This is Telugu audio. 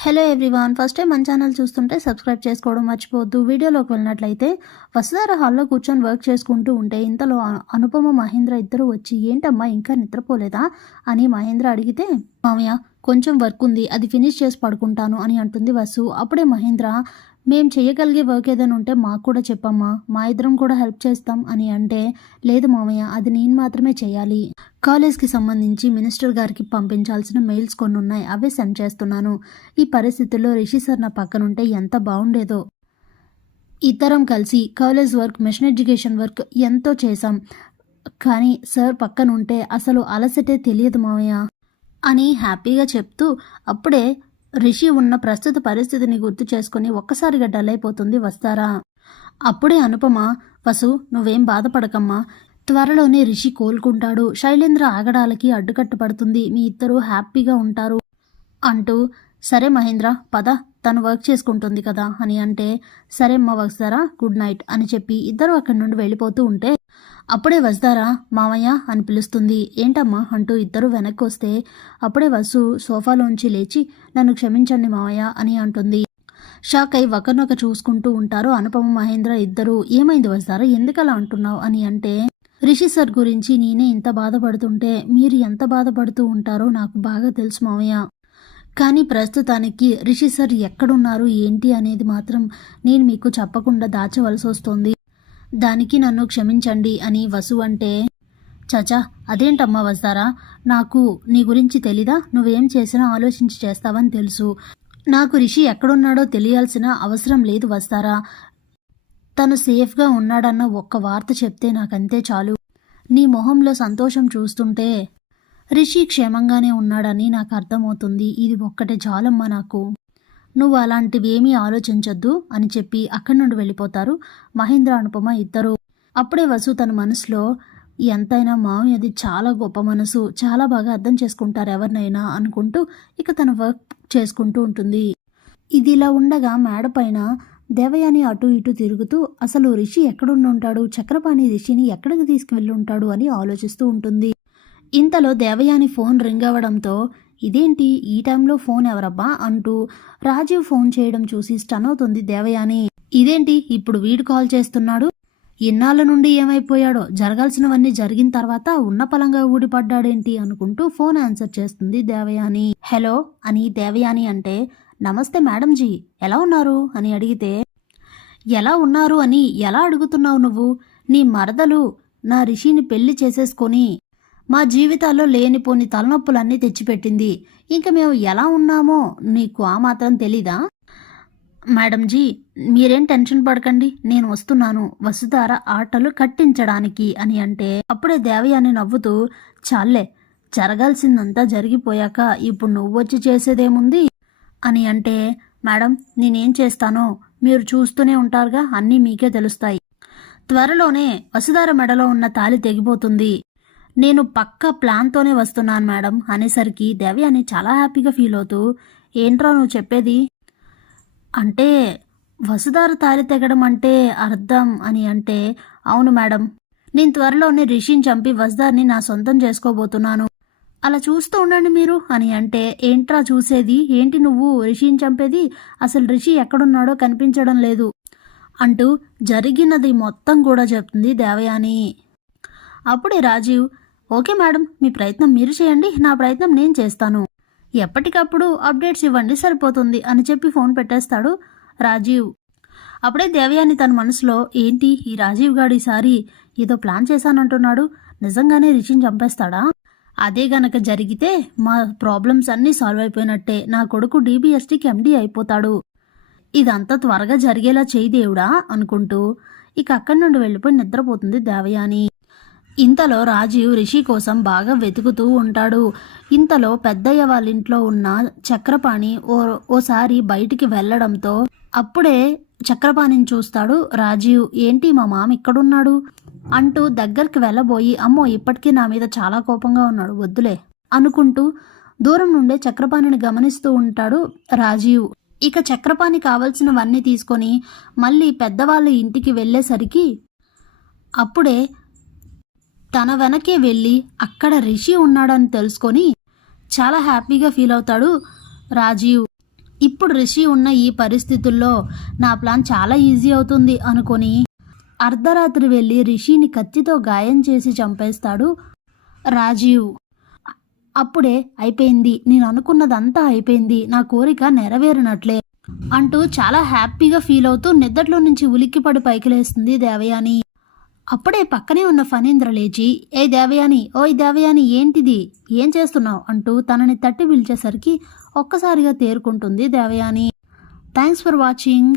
హలో ఎవ్రీవన్, ఫస్ట్ టైం మన ఛానల్ చూస్తుంటే సబ్స్క్రైబ్ చేసుకోవడం మర్చిపోవద్దు. వీడియోలోకి వెళ్ళినట్లయితే వసుధార హాల్లో కూర్చొని వర్క్ చేసుకుంటూ ఉంటే ఇంతలో అనుపమ మహేంద్ర ఇద్దరు వచ్చి, ఏంటమ్మా ఇంకా నిద్రపోలేదా అని మహేంద్ర అడిగితే, మామయ్య కొంచెం వర్క్ ఉంది, అది ఫినిష్ చేసి పడుకుంటాను అని అంటుంది వసు. అప్పుడే మహేంద్ర, మేం చేయగలిగే వర్క్ ఏదైనా ఉంటే మాకు కూడా చెప్పమ్మా, మా ఇద్దరం కూడా హెల్ప్ చేస్తాం అని అంటే, లేదు మామయ్య అది నేను మాత్రమే చేయాలి, కాలేజ్కి సంబంధించి మినిస్టర్ గారికి పంపించాల్సిన మెయిల్స్ కొన్ని ఉన్నాయి, అవే సెండ్ చేస్తున్నాను. ఈ పరిస్థితుల్లో రిషి సార్ నా పక్కనుంటే ఎంత బాగుండేదో. ఇద్దరం కలిసి college work, machine education work ఎంతో చేశాం, కానీ సార్ పక్కనుంటే అసలు అలసటే తెలియదు మామయ్య అని హ్యాపీగా చెప్తూ, అప్పుడే రిషి ఉన్న ప్రస్తుత పరిస్థితిని గుర్తు చేసుకుని ఒక్కసారిగా డల్ అయిపోతుంది వస్తారా. అప్పుడే అనుపమ, వసు నువ్వేం బాధపడకమ్మా, త్వరలోనే రిషి కోలుకుంటాడు, శైలేంద్ర ఆగడాలకి అడ్డుకట్ట పడుతుంది, మీ ఇద్దరూ హ్యాపీగా ఉంటారు అంటూ, సరే మహేంద్ర పద, తను వర్క్ చేసుకుంటుంది కదా అని అంటే, సరే అమ్మ వస్తారా, గుడ్ నైట్ అని చెప్పి ఇద్దరు అక్కడి నుండి వెళ్ళిపోతూ ఉంటే, అప్పుడే వస్తారా మామయ్య అని పిలుస్తుంది. ఏంటమ్మా అంటూ ఇద్దరు వెనక్కి వస్తే, అప్పుడే వసు సోఫాలోంచి లేచి, నన్ను క్షమించండి మామయ్య అని అంటుంది. షాక్ అయి ఒకరినొక చూసుకుంటూ ఉంటారు అనుపమ మహేంద్ర ఇద్దరు. ఏమైంది వస్తారా, ఎందుకలా అంటున్నావు అని అంటే, రిషి సార్ గురించి నేనే ఇంత బాధపడుతుంటే మీరు ఎంత బాధపడుతూ ఉంటారో నాకు బాగా తెలుసు మామయ్య, కానీ ప్రస్తుతానికి రిషి సార్ ఎక్కడున్నారు ఏంటి అనేది మాత్రం నేను మీకు చెప్పకుండా దాచవలసి వస్తుంది, దానికి నన్ను క్షమించండి అని వసు అంటే, చచా అదేంటమ్మా వస్తారా, నాకు నీ గురించి తెలీదా, నువ్వేం చేసినా ఆలోచించి చేస్తావని తెలుసు, నాకు రిషి ఎక్కడున్నాడో తెలియాల్సిన అవసరం లేదు వస్తారా, తను సేఫ్గా ఉన్నాడన్న ఒక్క వార్త చెప్తే నాకంతే చాలు, నీ మొహంలో సంతోషం చూస్తుంటే రిషి క్షేమంగానే ఉన్నాడని నాకు అర్థమవుతుంది, ఇది ఒక్కటే చాలమ్మా నాకు, నువ్వు అలాంటివేమీ ఆలోచించొద్దు అని చెప్పి అక్కడి నుండి వెళ్ళిపోతారు మహేంద్ర అనుపమ ఇద్దరు. అప్పుడే వసు తన మనసులో, ఎంతైనా మామయ్యది చాలా గొప్ప మనసు, చాలా బాగా అర్థం చేసుకుంటారు ఎవరినైనా అనుకుంటూ ఇక తన వర్క్ చేసుకుంటూ ఉంటుంది. ఇది ఇలా ఉండగా మేడ పైన దేవయాని అటు ఇటు తిరుగుతూ, అసలు రిషి ఎక్కడుంటాడు, చక్రపాణి రిషిని ఎక్కడికి తీసుకువెళ్ళి ఉంటాడు అని ఆలోచిస్తూ ఉంటుంది. ఇంతలో దేవయాని ఫోన్ రింగ్ అవ్వడంతో, ఇదేంటి ఈ టైంలో ఫోన్ ఎవరబ్బా అంటూ రాజీవ్ ఫోన్ చేయడం చూసి స్టన్ అవుతుంది దేవయాని. ఇదేంటి ఇప్పుడు వీడు కాల్ చేస్తున్నాడు, ఇన్నాళ్ళ నుండి ఏమైపోయాడో, జరగాల్సినవన్నీ జరిగిన తర్వాత ఉన్న పలంగా ఊడిపడ్డాడేంటి అనుకుంటూ ఫోన్ ఆన్సర్ చేస్తుంది దేవయాని. హలో అని దేవయాని అంటే, నమస్తే మేడంజీ ఎలా ఉన్నారు అని అడిగితే, ఎలా ఉన్నారు అని ఎలా అడుగుతున్నావు నువ్వు, నీ మరదలు నా రిషిని పెళ్లి చేసేసుకొని మా జీవితాల్లో లేనిపోని తలనొప్పులన్నీ తెచ్చిపెట్టింది, ఇంక మేము ఎలా ఉన్నామో నీకు ఆ మాత్రం తెలీదా, మేడంజీ మీరేం టెన్షన్ పడకండి, నేను వస్తున్నాను వసుధార ఆటలు కట్టించడానికి అని అంటే, అప్పుడే దేవయాని నవ్వుతూ, చాలే జరగాల్సిందంతా జరిగిపోయాక ఇప్పుడు నువ్వు వచ్చి చేసేదేముంది అని అంటే, మేడం నేనేం చేస్తానో మీరు చూస్తూనే ఉంటారుగా, అన్నీ మీకే తెలుస్తాయి, త్వరలోనే వసుధార మెడలో ఉన్న తాళి తెగిపోతుంది, నేను పక్కా ప్లాన్తోనే వస్తున్నాను మేడం అనేసరికి దేవయాని చాలా హ్యాపీగా ఫీల్ అవుతూ, ఏంట్రా నువ్వు చెప్పేది అంటే, వసుధార తాళి తెగడం అంటే అర్థం అని అంటే, అవును మేడం నేను త్వరలోనే రిషిని చంపి వసుధార్ని నా సొంతం చేసుకోబోతున్నాను, అలా చూస్తూ ఉండండి మీరు అని అంటే, ఏంట్రా చూసేది, ఏంటి నువ్వు రిషిని చంపేది, అసలు రిషి ఎక్కడున్నాడో కనిపించడం లేదు అంటూ జరిగినది మొత్తం కూడా చెప్తుంది దేవయాని. అప్పుడే రాజీవ్, ఓకే మేడం మీ ప్రయత్నం మీరు చేయండి, నా ప్రయత్నం నేను చేస్తాను, ఎప్పటికప్పుడు అప్డేట్స్ ఇవ్వండి సరిపోతుంది అని చెప్పి ఫోన్ పెట్టేస్తాడు రాజీవ్. అప్పుడే దేవయాని తన మనసులో, ఏంటి ఈ రాజీవ్ గాడు ఈసారి ఏదో ప్లాన్ చేశానంటున్నాడు, నిజంగానే రిషిని చంపేస్తాడా, అదే గనక జరిగితే మా ప్రాబ్లమ్స్ అన్నీ సాల్వ్ అయిపోయినట్టే, నా కొడుకు DBSTకి MD అయిపోతాడు, ఇదంతా త్వరగా జరిగేలా చేయి దేవుడా అనుకుంటూ ఇక అక్కడి నుండి వెళ్ళిపోయి నిద్రపోతుంది దేవయాని. ఇంతలో రాజీవ్ రిషి కోసం బాగా వెతుకుతూ ఉంటాడు. ఇంతలో పెద్దయ్య వాళ్ళ ఇంట్లో ఉన్న చక్రపాణి ఓసారి బయటికి వెళ్ళడంతో అప్పుడే చక్రపాణిని చూస్తాడు రాజీవ్. ఏంటి మా మామ ఇక్కడున్నాడు అంటూ దగ్గరికి వెళ్ళబోయి, అమ్మో ఇప్పటికీ నా మీద చాలా కోపంగా ఉన్నాడు, వద్దులే అనుకుంటూ దూరం నుండే చక్రపాణిని గమనిస్తూ ఉంటాడు రాజీవ్. ఇక చక్రపాణి కావలసినవన్నీ తీసుకొని మళ్ళీ పెద్దవాళ్ళ ఇంటికి వెళ్ళేసరికి అప్పుడే తన వెనకే వెళ్ళి అక్కడ రిషి ఉన్నాడని తెలుసుకొని చాలా హ్యాపీగా ఫీల్ అవుతాడు రాజీవ్. ఇప్పుడు రిషి ఉన్న ఈ పరిస్థితుల్లో నా ప్లాన్ చాలా ఈజీ అవుతుంది అనుకొని అర్ధరాత్రి వెళ్ళి రిషిని కత్తితో గాయం చేసి చంపేస్తాడు రాజీవ్. అప్పుడే అయిపోయింది, నేను అనుకున్నదంతా అయిపోయింది, నా కోరిక నెరవేరినట్లే అంటూ చాలా హ్యాపీగా ఫీల్ అవుతూ నిద్రలో నుంచి ఉలిక్కిపడి పైకి లేస్తుంది దేవయాని. అప్పుడే పక్కనే ఉన్న ఫణీంద్ర లేచి, ఏ దేవయాని, ఓయ్ దేవయాని, ఏంటిది, ఏం చేస్తున్నావు అంటూ తనని తట్టి పిలిచేసరికి ఒక్కసారిగా తేరుకుంటుంది దేవయాని. Thanks for watching.